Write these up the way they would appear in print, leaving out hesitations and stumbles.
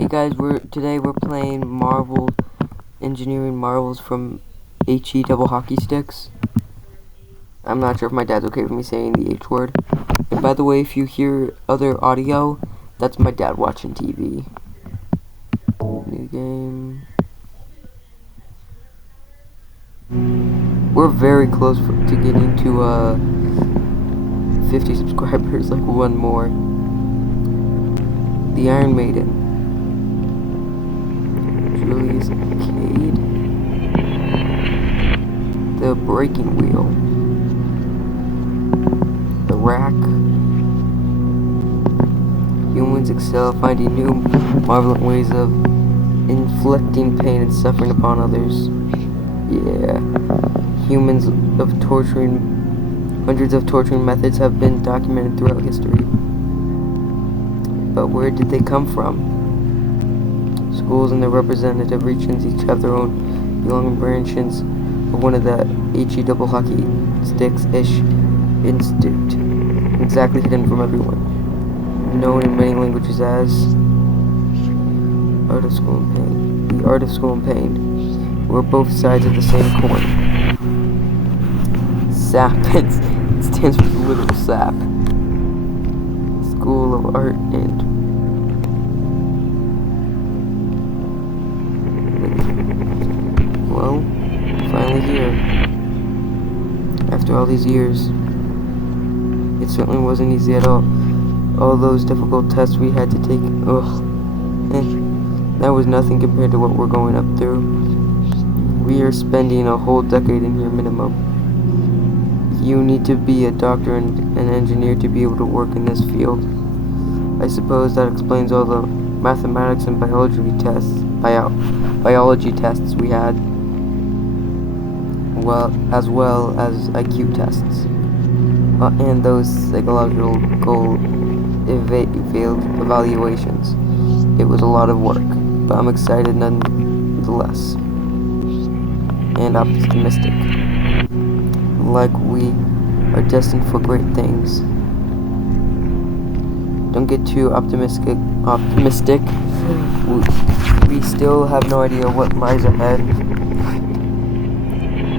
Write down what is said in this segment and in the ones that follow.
Hey guys, today we're playing Marvel Engineering Marvels from HE double hockey sticks. I'm not sure if my dad's okay with me saying the H word. And by the way, if you hear other audio, that's my dad watching TV. New game. We're very close to getting to 50 subscribers, like one more. The Iron Maiden. Julie's Arcade. The Breaking Wheel. The Rack. Humans excel at finding new, marvelous ways of inflicting pain and suffering upon others. Yeah. Humans of hundreds of torturing methods have been documented throughout history. But where did they come from? Schools and their representative regions each have their own belonging branches of one of the HE double hockey sticks-ish institute, exactly hidden from everyone. Known in many languages as Art of School and Pain. The Art of School and Pain. We're both sides of the same coin. SAP. It stands for the literal SAP. School of Art and well, finally here. After all these years. It certainly wasn't easy at all. All those difficult tests we had to take, that was nothing compared to what we're going up through. We are spending a whole decade in here minimum. You need to be a doctor and an engineer to be able to work in this field. I suppose that explains all the mathematics and biology tests we had, as well as IQ tests, and those psychological evaluations. It was a lot of work, but I'm excited nonetheless, and optimistic. Like we are destined for great things. Don't get too optimistic. We still have no idea what lies ahead.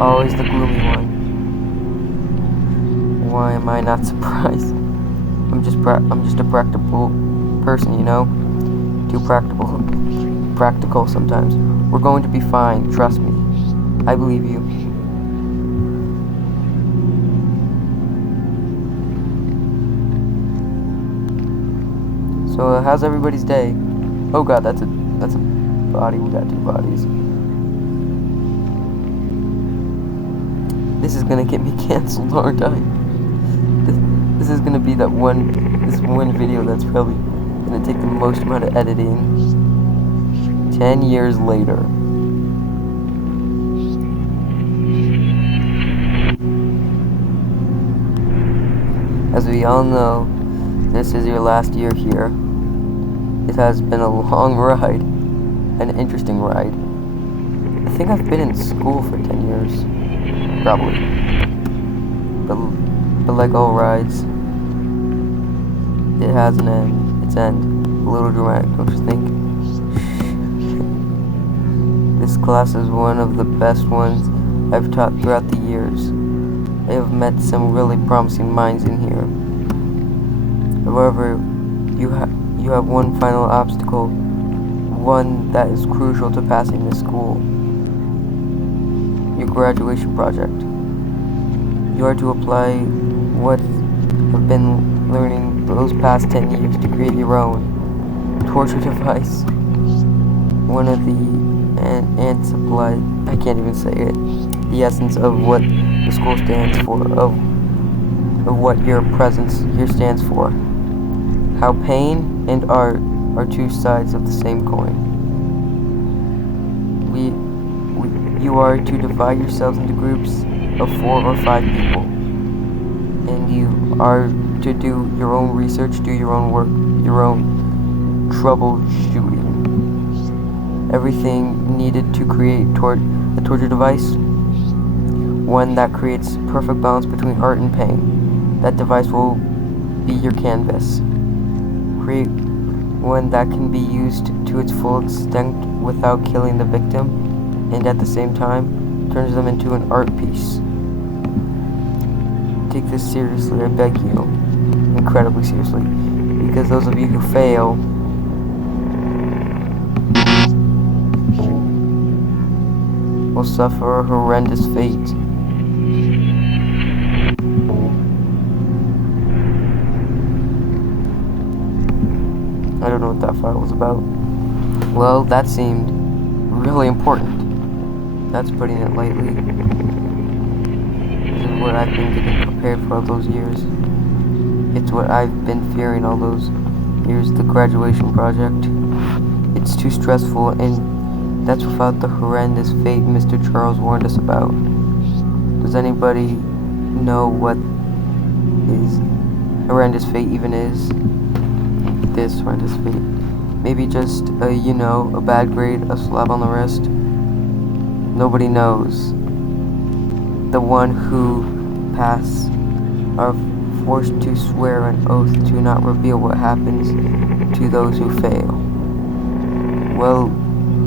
Always the gloomy one. Why am I not surprised? I'm just a practical person, you know? Too practical sometimes. We're going to be fine, trust me. I believe you. So how's everybody's day? Oh god, that's a body. We got two bodies. This is gonna get me canceled, aren't I? This is gonna be this one video that's probably gonna take the most amount of editing. 10 years later. As we all know, this is your last year here. It has been a long ride, an interesting ride. I think I've been in school for 10 years, probably. But like all rides, it has an end. Its end. A little dramatic, don't you think? This class is one of the best ones I've taught throughout the years. I have met some really promising minds in here. However, you have one final obstacle, one that is crucial to passing this school. Your graduation project. You are to apply what you've been learning those past 10 years to create your own torture device. One of the I can't even say it. The essence of what the school stands for, of what your presence here stands for. How pain and art are two sides of the same coin. You are to divide yourselves into groups of 4 or 5 people, and you are to do your own research, do your own work, your own troubleshooting. Everything needed to create a torture device, one that creates perfect balance between art and pain. That device will be your canvas. one that can be used to its full extent without killing the victim, and at the same time turns them into an art piece. Take this seriously, I beg you, incredibly seriously, because those of you who fail will suffer a horrendous fate. I don't know what that file was about. Well, that seemed really important. That's putting it lightly. This is what I've been getting prepared for all those years. It's what I've been fearing all those years, the graduation project. It's too stressful, and that's without the horrendous fate Mr. Charles warned us about. Does anybody know what his horrendous fate even is? This horrendous fate. Maybe just a bad grade, a slap on the wrist. Nobody knows. The one who pass are forced to swear an oath to not reveal what happens to those who fail. Well,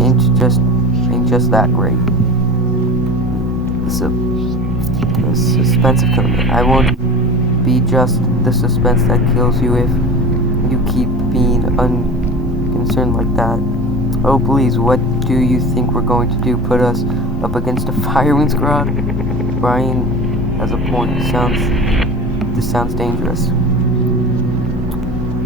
ain't just that great. The suspense of killing me. I won't be just the suspense that kills you if you keep being unconcerned like that. Oh please, what do you think we're going to do? Put us up against a firing squad? Brian has a point. This sounds dangerous.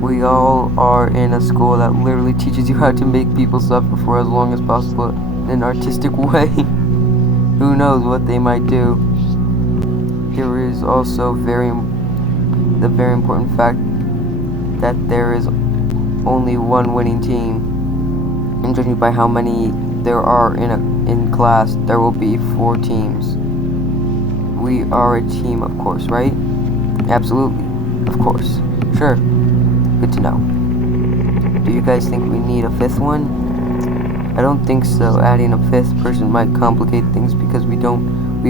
We all are in a school that literally teaches you how to make people suffer for as long as possible in an artistic way. Who knows what they might do? There is also the very important fact that there is only one winning team, and judging by how many there are in class, there will be 4 teams. We are a team, of course, right? Absolutely, of course. Sure. Good to know. Do you guys think we need a 5th one? I don't think so. Adding a 5th person might complicate things because we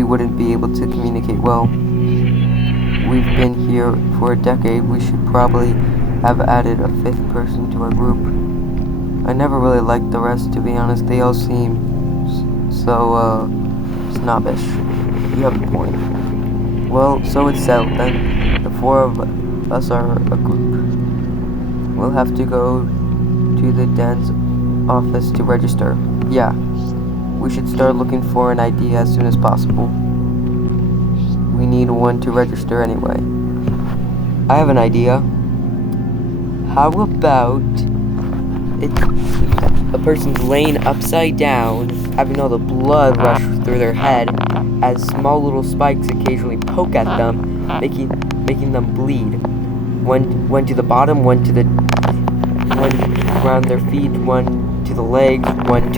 wouldn't be able to communicate well. We've been here for a decade. We should probably have added a 5th person to our group. I never really liked the rest, to be honest. They all seem so, snobbish. You have a point. Well, so it's settled then. The 4 of us are a group. We'll have to go to the dance office to register. Yeah. We should start looking for an ID as soon as possible. We need one to register anyway. I have an idea. How about a person's laying upside down, having all the blood rush through their head, as small little spikes occasionally poke at them, making them bleed. One to the bottom, one around their feet, one to the legs, one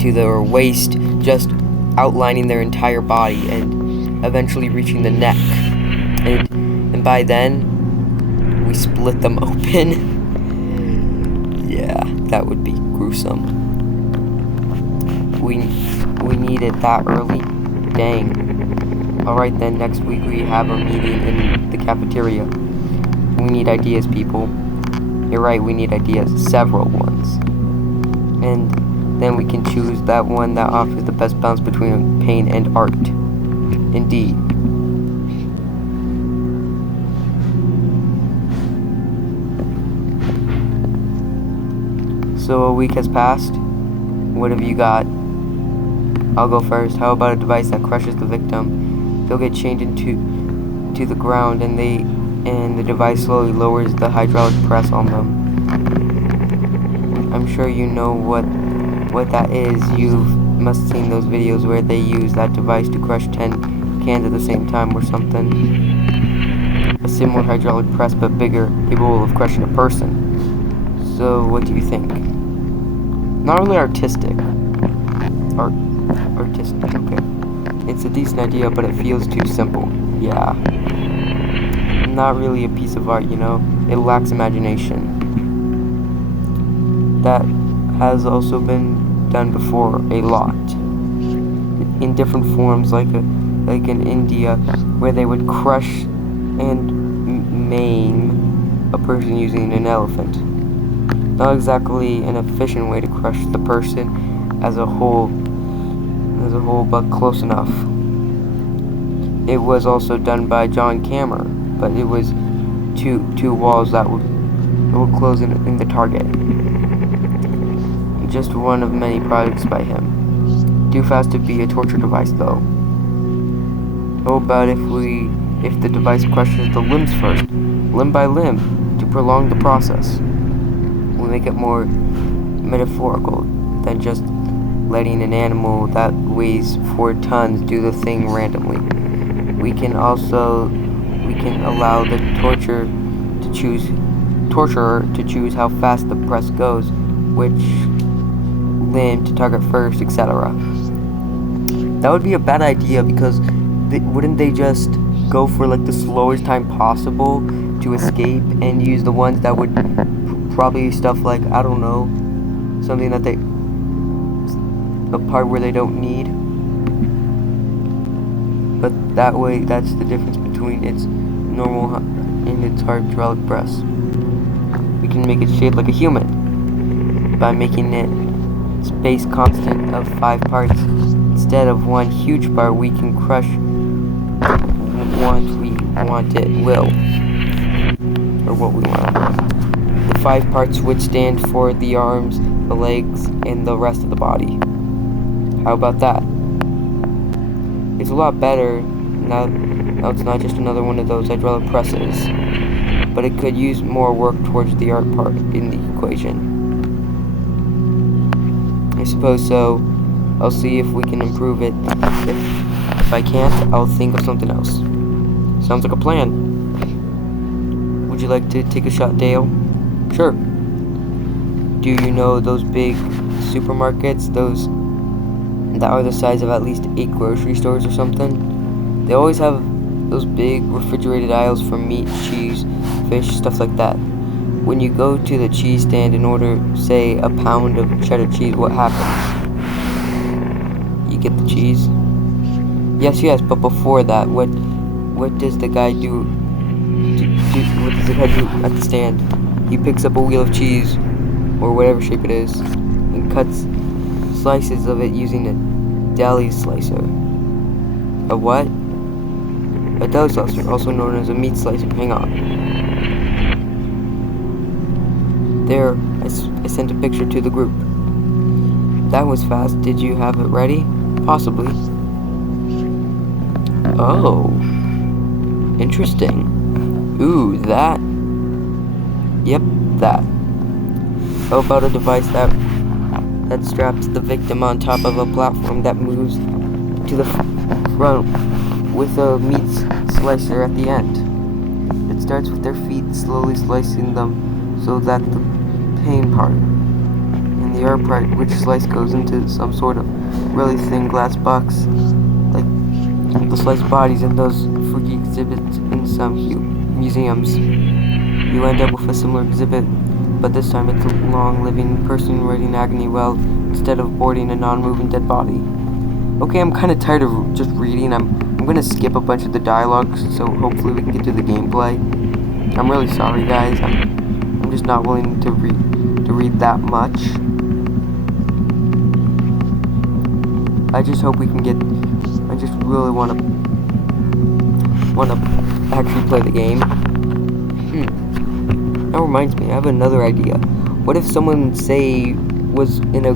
to their waist, just outlining their entire body and eventually reaching the neck. And by then, we split them open. Yeah, that would be gruesome. We need it that early? Dang. Alright then, next week we have a meeting in the cafeteria. We need ideas, people. You're right, we need ideas. Several ones. And then we can choose that one that offers the best balance between pain and art. Indeed. So a week has passed. What have you got? I'll go first. How about a device that crushes the victim? They'll get chained to the ground, and the device slowly lowers the hydraulic press on them. I'm sure you know what that is. You must have seen those videos where they use that device to crush 10 cans at the same time or something. A similar hydraulic press, but bigger, capable of crushing a person. So, what do you think? Not really artistic. Artistic, okay. It's a decent idea, but it feels too simple. Yeah. Not really a piece of art, you know? It lacks imagination. That has also been done before a lot. In different forms, like in India, where they would crush and maim a person using an elephant. not exactly an efficient way to crush the person as a whole, but close enough. It was also done by John Cameron, but it was two walls that would close in the target. Just one of many projects by him. Too fast to be a torture device, though. How about if the device crushes the limbs first, limb by limb, to prolong the process? We make it more metaphorical than just letting an animal that weighs 4 tons do the thing randomly. We can allow the torturer to choose how fast the press goes, which limb to target first, etc. That would be a bad idea, because wouldn't they just go for like the slowest time possible to escape and use the ones that would probably stuff like, I don't know, something that a part where they don't need? But that way, that's the difference between its normal and its hydraulic press. We can make it shaped like a human by making it space constant of 5 parts. Instead of one huge part, we can crush once we want it will, or what we want. The 5 parts would stand for the arms, the legs, and the rest of the body. How about that? It's a lot better. Now it's not just another one of those hydraulic presses, but it could use more work towards the art part in the equation. I suppose so. I'll see if we can improve it. If I can't, I'll think of something else. Sounds like a plan. Would you like to take a shot, Dale? Sure. Do you know those big supermarkets? Those that are the size of at least 8 grocery stores or something? They always have those big refrigerated aisles for meat, cheese, fish, stuff like that. When you go to the cheese stand and order, say, a pound of cheddar cheese, what happens? You get the cheese? Yes, but before that, what does the guy do? What does the guy do at the stand? He picks up a wheel of cheese, or whatever shape it is, and cuts slices of it using a deli slicer. A what? A deli slicer, also known as a meat slicer. Hang on. There, I sent a picture to the group. That was fast. Did you have it ready? Possibly. Oh. Interesting. Ooh, that. Yep, that. How about a device that straps the victim on top of a platform that moves to the front with a meat slicer at the end? It starts with their feet, slowly slicing them so that the pain part and the art part, which slice goes into some sort of really thin glass box, like the sliced bodies in those freaky exhibits in some museums. You end up with a similar exhibit, but this time it's a long living person writing agony well instead of boarding a non-moving dead body. Okay, I'm kind of tired of just reading. I'm gonna skip a bunch of the dialogue, so hopefully we can get to the gameplay. I'm really sorry, guys. I'm just not willing to read that much. I just hope we can get. I just really wanna actually play the game. That reminds me, I have another idea. What if someone, say, was in a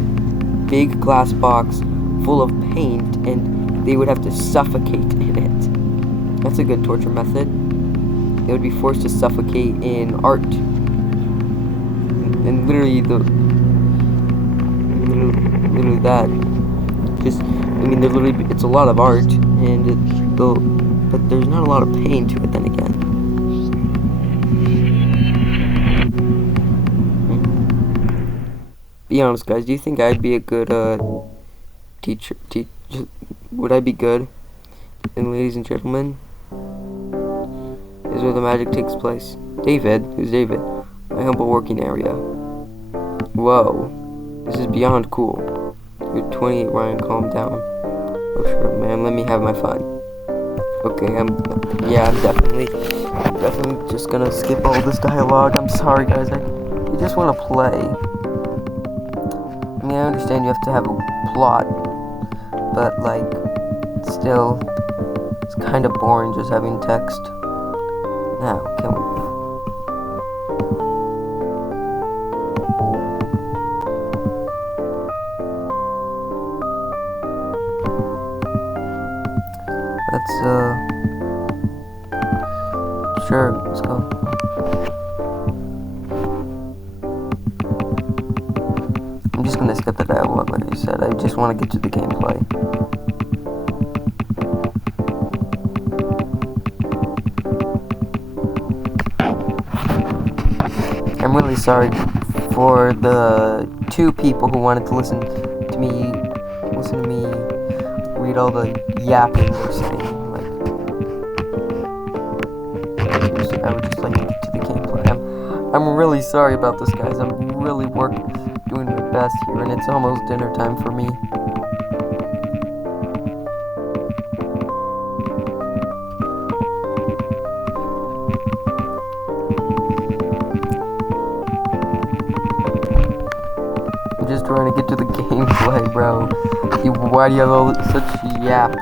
big glass box full of paint and they would have to suffocate in it? That's a good torture method. They would be forced to suffocate in art. And literally that. Just, it's a lot of art, and but there's not a lot of pain to it then again. Be honest, guys. Do you think I'd be a good teacher? Would I be good? And ladies and gentlemen, is where the magic takes place. David, who's David? My humble working area. Whoa, this is beyond cool. You're 28, Ryan. Calm down. Oh sure, man. Let me have my fun. Okay, I'm definitely just gonna skip all this dialogue. I'm sorry, guys. you just want to play. I mean, I understand you have to have a plot, but like, still, it's kind of boring just having text. Now, can we? Sure, let's go. I'm just gonna skip the dialogue, like I said. I just want to get to the gameplay. I'm really sorry for the 2 people who wanted to listen to me read all the yapping they're saying. I would just like to get to the gameplay. I'm really sorry about this, guys. I'm really doing my best here, and it's almost dinner time for me. I'm just trying to get to the gameplay, bro. Why do you have all such yapping?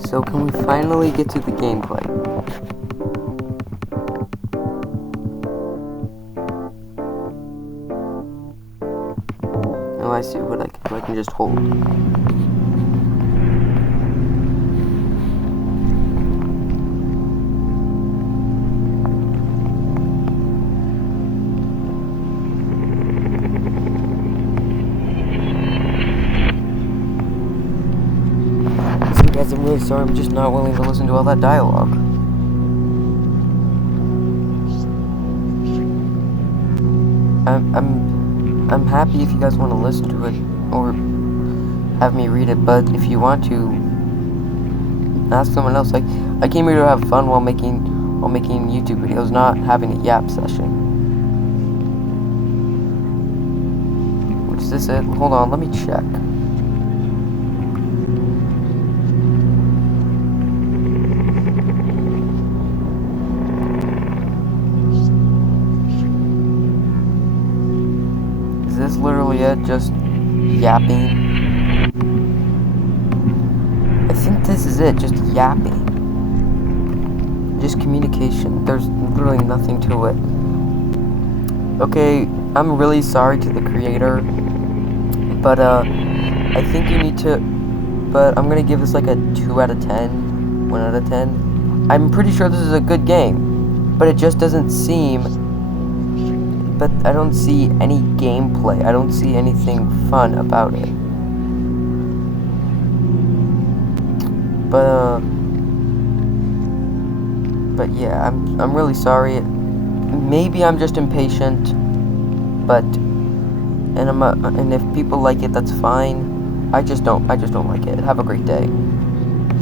So can we finally get to the gameplay? Oh, I see what I can do. I can just hold. Guys, I'm really sorry, I'm just not willing to listen to all that dialogue. I'm happy if you guys want to listen to it, or have me read it, but if you want to, ask someone else. Like, I came here to have fun while making YouTube videos, not having a yap session. Which is this it? Hold on, let me check. Is this literally it? Just yapping? I think this is it, just yapping. Just communication. There's literally nothing to it. Okay, I'm really sorry to the creator, but I think you need to, but I'm gonna give this like a 2 out of 10, 1 out of 10. I'm pretty sure this is a good game, but it just doesn't seem, but I don't see any gameplay. I don't see anything fun about it. But yeah, I'm really sorry. Maybe I'm just impatient, but and if people like it, that's fine. I just don't like it. Have a great day.